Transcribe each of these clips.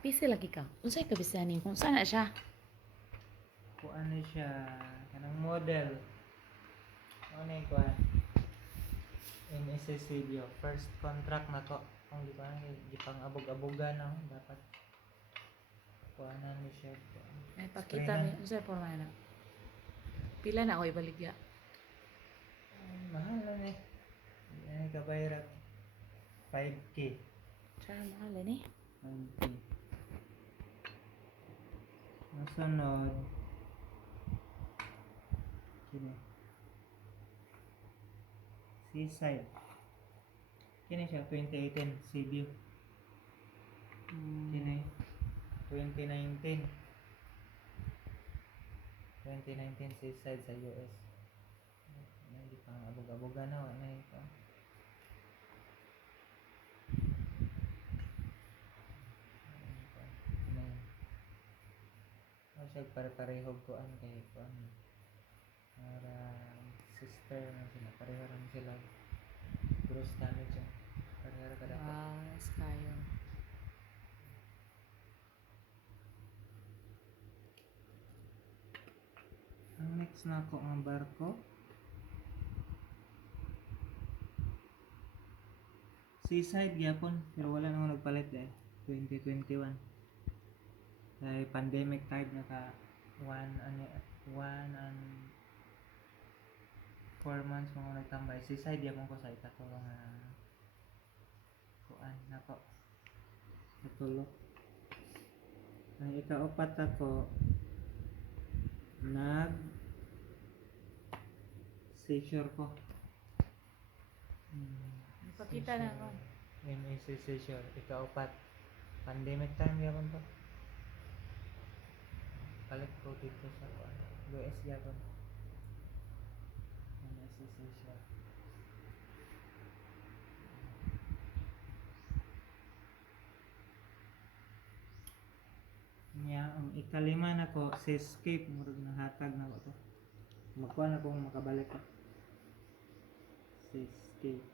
Busy lagi ka. Unsay ka bisyan ni? Kung saan na siya? Kung ano siya, kanang model. Ano yung kuhan? NSS video. First contract na ko. Kung di ba, di pang abog-abogan na. Dapat kuhanan ni siya. Ay, pakita ni. Unsay forma na? Pila na ako ibaligya. Mahal lang eh. Yan yung kabayrat. 5K. Tsaka mahal ni. 5K. Nasunod. Kini. Seaside. Kini siya 2018 Cebu. Kini 2019. 2019 Seaside sa US. Hindi pang abog-aboga na. Ano ito? Siya pare-parehog ko ang kay ko ang para sister na sila pareho rin sila gross damage yan pareho ka dapat Kayo. ang next na ako ang barko Seaside gyapon pero wala nang nagpalit 2021 dahil pandemic time naka 4 months mga nagtambay Seaside gyapon ko sa ikato nga kuan nako natulog ang ikaapat ako nag seizure ko Pakita na ako. NAC seizure ikaapat pandemic time yapon to palit ko dito sa US yapon NAC seizure niya ang ikalima na ko sa escape murag nahatag na ko to magkuha na kung makabalik ko sa escape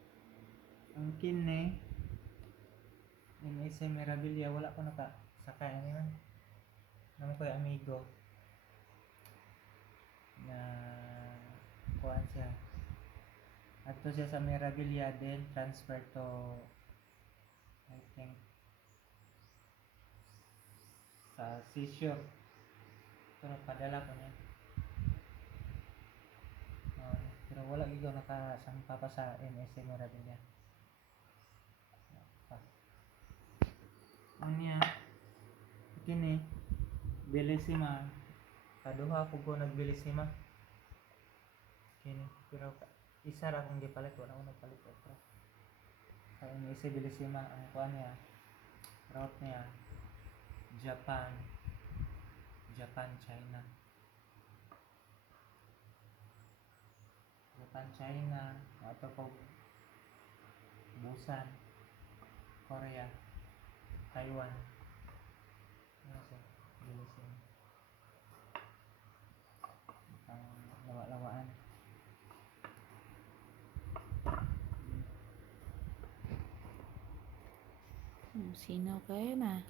ang kine yung isa Mirabilia wala ko nakasakay ano yun naman ko yung amigo na kuhaan siya at to siya sa Mirabilia din transfer to I think sa seizure ito nagpadala ko niya pero wala ikaw nakasampa pa sa NSA Mirabilia ano niya kini Bellissima kaduha ko nagbilisima kini pero isa ra kung gipalit wala ko nagpalit extra sa NSA Bellissima ang kuha niya route niya Japan China ato po Busan Korea Taiwan Belize ang lawa-lawaan Sinaw kayo na.